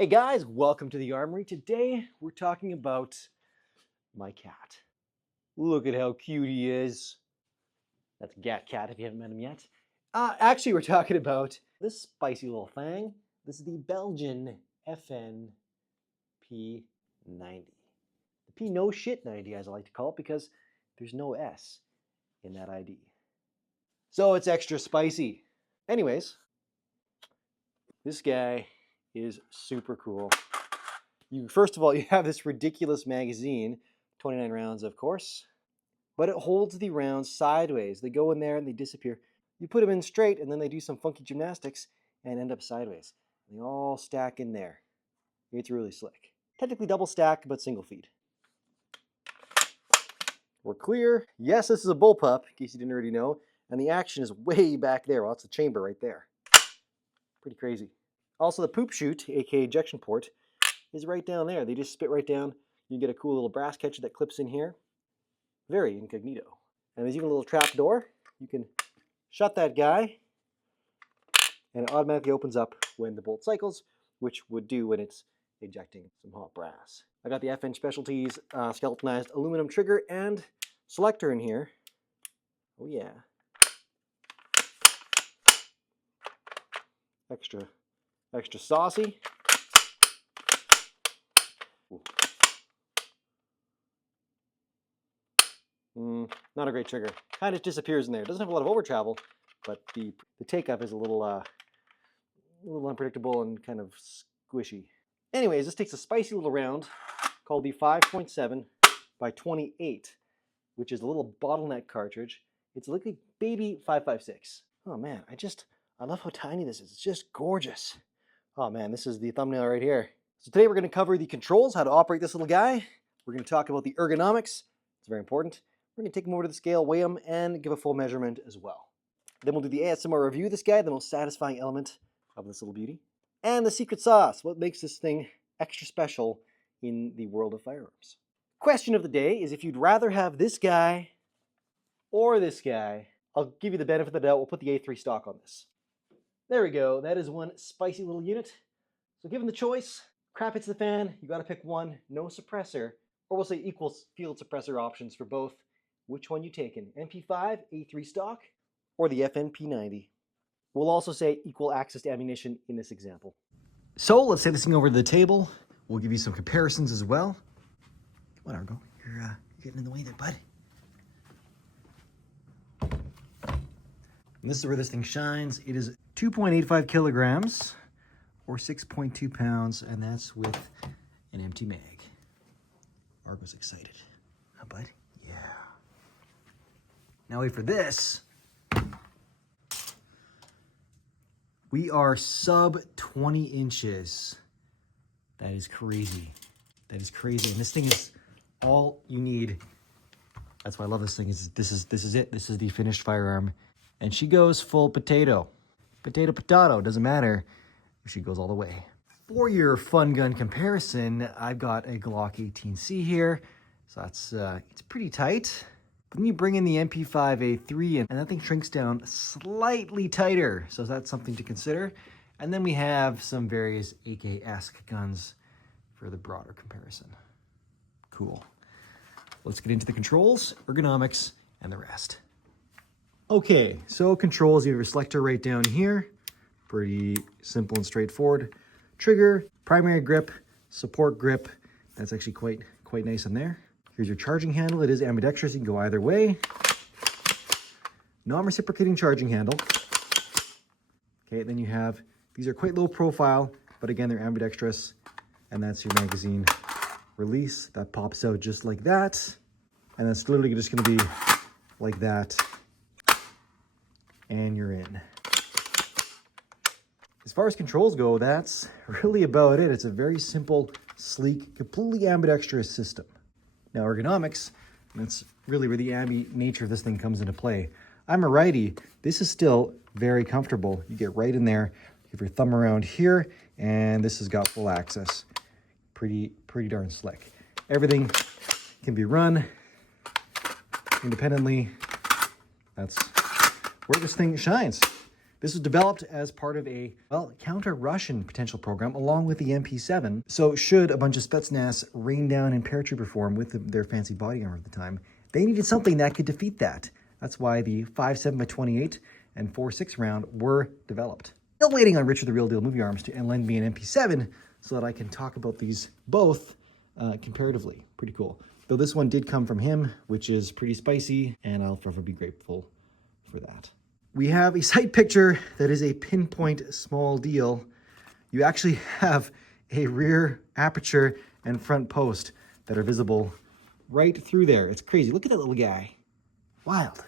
Hey guys, welcome to the Armory. Today we're talking about my cat. Look at how cute he is. That's Gat Cat if you haven't met him yet. Actually, we're talking about this spicy little thing. This is the Belgian FN P90. The P no shit 90, as I like to call it, because there's no S in that ID. So it's extra spicy. Anyways, this guy is super cool. First of all, you have this ridiculous magazine, 29 rounds, of course, but it holds the rounds sideways. They go in there and they disappear. You put them in straight, and then they do some funky gymnastics and end up sideways. They all stack in there. It's really slick. Technically double stack, but single feed. We're clear. Yes, this is a bullpup, in case you didn't already know, and the action is way back there. Well, that's the chamber right there. Pretty crazy. Also, the poop chute, aka ejection port, is right down there. They just spit right down. You get a cool little brass catcher that clips in here. Very incognito. And there's even a little trap door. You can shut that guy, and it automatically opens up when the bolt cycles, which would do when it's ejecting some hot brass. I got the FN Specialties skeletonized aluminum trigger and selector in here. Oh yeah. Extra saucy. Not a great trigger. Kind of disappears in there. It doesn't have a lot of over travel, but the take up is a little unpredictable and kind of squishy. Anyways, this takes a spicy little round called the 5.7 by 28, which is a little bottleneck cartridge. It's like a baby 5.56. Oh man, I love how tiny this is. It's just gorgeous. Oh man, this is the thumbnail right here. So today we're going to cover the controls, how to operate this little guy. We're going to talk about the ergonomics. It's very important. We're going to take them over to the scale, weigh them, and give a full measurement as well. Then we'll do the ASMR review of this guy, the most satisfying element of this little beauty. And the secret sauce, what makes this thing extra special in the world of firearms. Question of the day is if you'd rather have this guy or this guy. I'll give you the benefit of the doubt. We'll put the A3 stock on this. There we go. That is one spicy little unit. So given the choice, crap hits the fan, you got to pick one, no suppressor, or we'll say equal field suppressor options for both. Which one you taking? MP5, A3 stock, or the FN P90? We'll also say equal access to ammunition in this example. So let's take this thing over to the table. We'll give you some comparisons as well. Come on, Argo. You're getting in the way there, bud. And this is where this thing shines. It is 2.85 kilograms or 6.2 pounds, and that's with an empty mag. Argo's excited. Huh, bud? Yeah. Now wait for this. We are sub 20 inches. That is crazy. That is crazy. And this thing is all you need. That's why I love this thing. This is it. This is the finished firearm. And she goes full potato. Potato, doesn't matter. She goes all the way. For your fun gun comparison, I've got a Glock 18C here. So that's it's pretty tight. But then you bring in the MP5A3 and that thing shrinks down slightly tighter. So that's something to consider. And then we have some various AK-esque guns for the broader comparison. Cool. Let's get into the controls, ergonomics, and the rest. Okay, so controls, you have your selector right down here. Pretty simple and straightforward. Trigger, primary grip, support grip. That's actually quite nice in there. Here's your charging handle. It is ambidextrous. You can go either way. Non-reciprocating charging handle. Okay, then you have, these are quite low profile, but again, they're ambidextrous. And that's your magazine release. That pops out just like that. And that's literally just gonna be like that. And you're in. As far as controls go, that's really about it. It's a very simple, sleek, completely ambidextrous system. Now ergonomics, that's really where the ambi nature of this thing comes into play. I'm a righty. This is still very comfortable. You get right in there, give your thumb around here, and this has got full access. Pretty darn slick. Everything can be run independently. That's where this thing shines. This was developed as part of a, well, counter-Russian potential program along with the MP7. So should a bunch of Spetsnaz rain down in paratrooper form with their fancy body armor at the time, they needed something that could defeat that. That's why the 5.7x28 and 4.6 round were developed. Still waiting on Richard the Real Deal Movie Arms to lend me an MP7 so that I can talk about these both comparatively. Pretty cool. Though this one did come from him, which is pretty spicy, and I'll forever be grateful for that. We have a sight picture that is a pinpoint small deal. You actually have a rear aperture and front post that are visible right through there. It's crazy. Look at that little guy. Wild.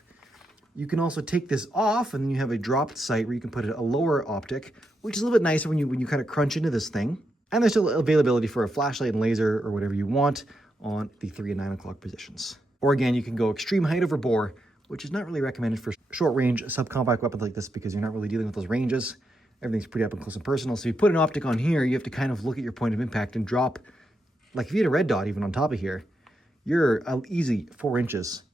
You can also take this off, and then you have a dropped sight where you can put a lower optic, which is a little bit nicer when you kind of crunch into this thing. And there's still availability for a flashlight and laser or whatever you want on the 3 and 9 o'clock positions. Or again, you can go extreme height over bore, which is not really recommended for short-range subcompact weapons like this because you're not really dealing with those ranges. Everything's pretty up and close and personal. So if you put an optic on here, you have to kind of look at your point of impact and drop, like if you had a red dot even on top of here, you're an easy 4 inches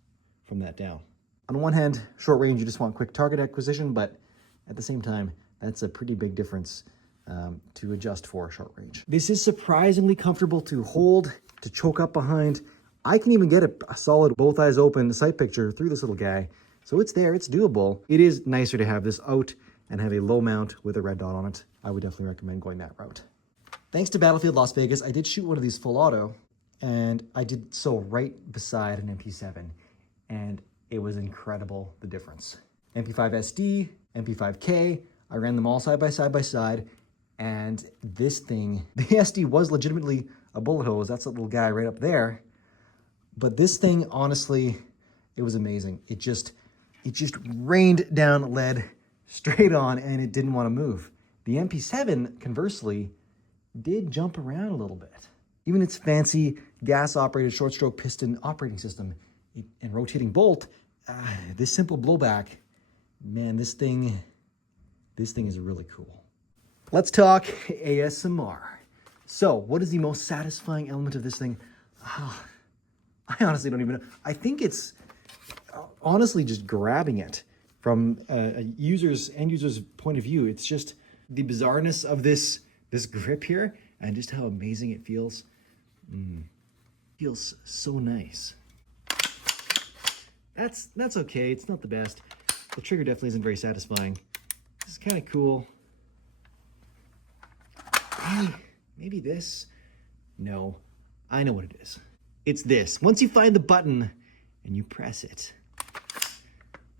from that down. On one hand, short range, you just want quick target acquisition, but at the same time, that's a pretty big difference to adjust for short range. This is surprisingly comfortable to hold, to choke up behind. I can even get a solid both eyes open sight picture through this little guy. So it's there, it's doable. It is nicer to have this out and have a low mount with a red dot on it. I would definitely recommend going that route. Thanks to Battlefield Las Vegas, I did shoot one of these full auto, and I did so right beside an MP7, and it was incredible, the difference. MP5 SD, MP5K, I ran them all side by side, and this thing, the SD was legitimately a bullet hose. That's that little guy right up there. But this thing, honestly, it was amazing. It just rained down lead straight on, and it didn't want to move. The MP7, conversely, did jump around a little bit. Even its fancy gas-operated short-stroke piston operating system and rotating bolt, this simple blowback, man, this thing is really cool. Let's talk ASMR. So, what is the most satisfying element of this thing? I honestly don't even know. I think it's honestly just grabbing it from a end user's point of view. It's just the bizarreness of this grip here and just how amazing it feels. Feels so nice. That's okay. It's not the best. The trigger definitely isn't very satisfying. This is kind of cool. Maybe this? No, I know what it is. It's this. Once you find the button and you press it,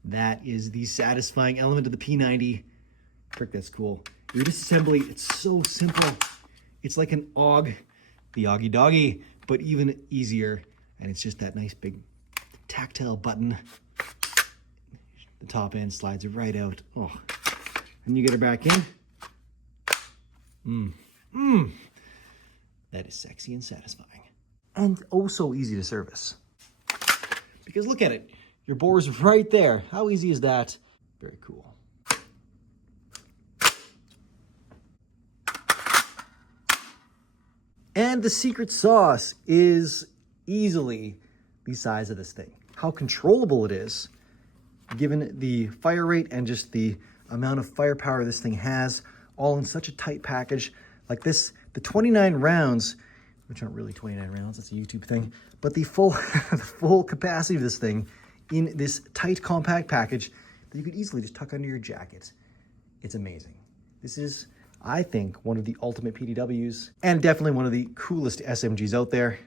that is the satisfying element of the P90. Frick, that's cool. Your disassembly, it's so simple. It's like an AUG, the Augie Doggy, but even easier. And it's just that nice big tactile button. The top end slides it right out. Oh, and you get it back in. That is sexy and satisfying. And oh so easy to service. Because look at it, your bore is right there. How easy is that? Very cool. And the secret sauce is easily the size of this thing. How controllable it is, given the fire rate and just the amount of firepower this thing has, all in such a tight package. Like this, the 29 rounds, which aren't really 29 rounds, that's a YouTube thing, but the full, the full capacity of this thing in this tight, compact package that you could easily just tuck under your jacket. It's amazing. This is, I think, one of the ultimate PDWs and definitely one of the coolest SMGs out there.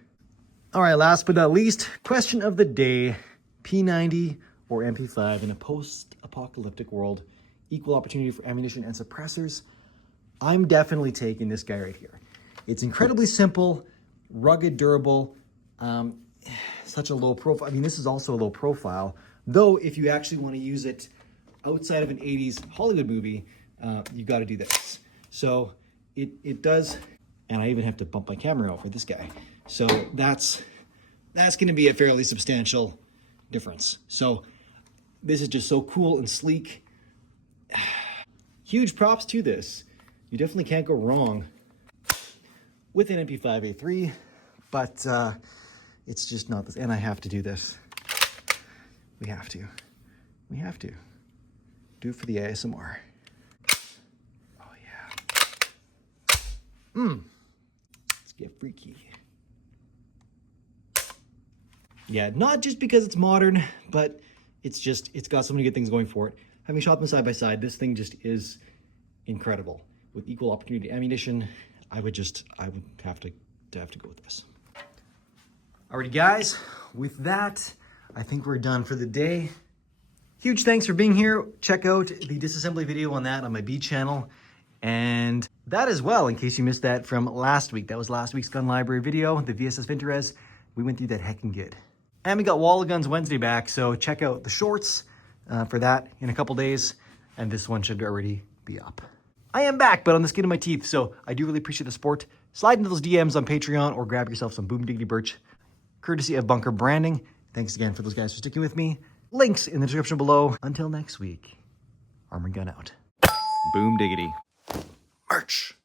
All right, last but not least, question of the day, P90 or MP5 in a post-apocalyptic world, equal opportunity for ammunition and suppressors. I'm definitely taking this guy right here. It's incredibly simple, rugged, durable, such a low profile. I mean, this is also a low profile, though if you actually want to use it outside of an 80s Hollywood movie, you got to do this. So it does, and I even have to bump my camera out for this guy. So that's going to be a fairly substantial difference. So this is just so cool and sleek. Huge props to this. You definitely can't go wrong with an MP5A3, but it's just not this. And I have to do this. We have to do it for the ASMR. Let's get freaky. Yeah, not just because it's modern, but it's got so many good things going for it. Having shot them side by side, this thing just is incredible. With equal opportunity ammunition, I would have to go with this. Alrighty guys, with that, I think we're done for the day. Huge thanks for being here. Check out the disassembly video on that on my B channel. And that as well, in case you missed that from last week. That was last week's gun library video, the VSS Vintorez. We went through that heckin' good. And we got Wall of Guns Wednesday back, so check out the shorts for that in a couple days. And this one should already be up. I am back, but on the skin of my teeth, so I do really appreciate the support. Slide into those DMs on Patreon or grab yourself some Boom Diggity Birch, courtesy of Bunker Branding. Thanks again for those guys for sticking with me. Links in the description below. Until next week, Arm&Gun out. Boom Diggity. Merch.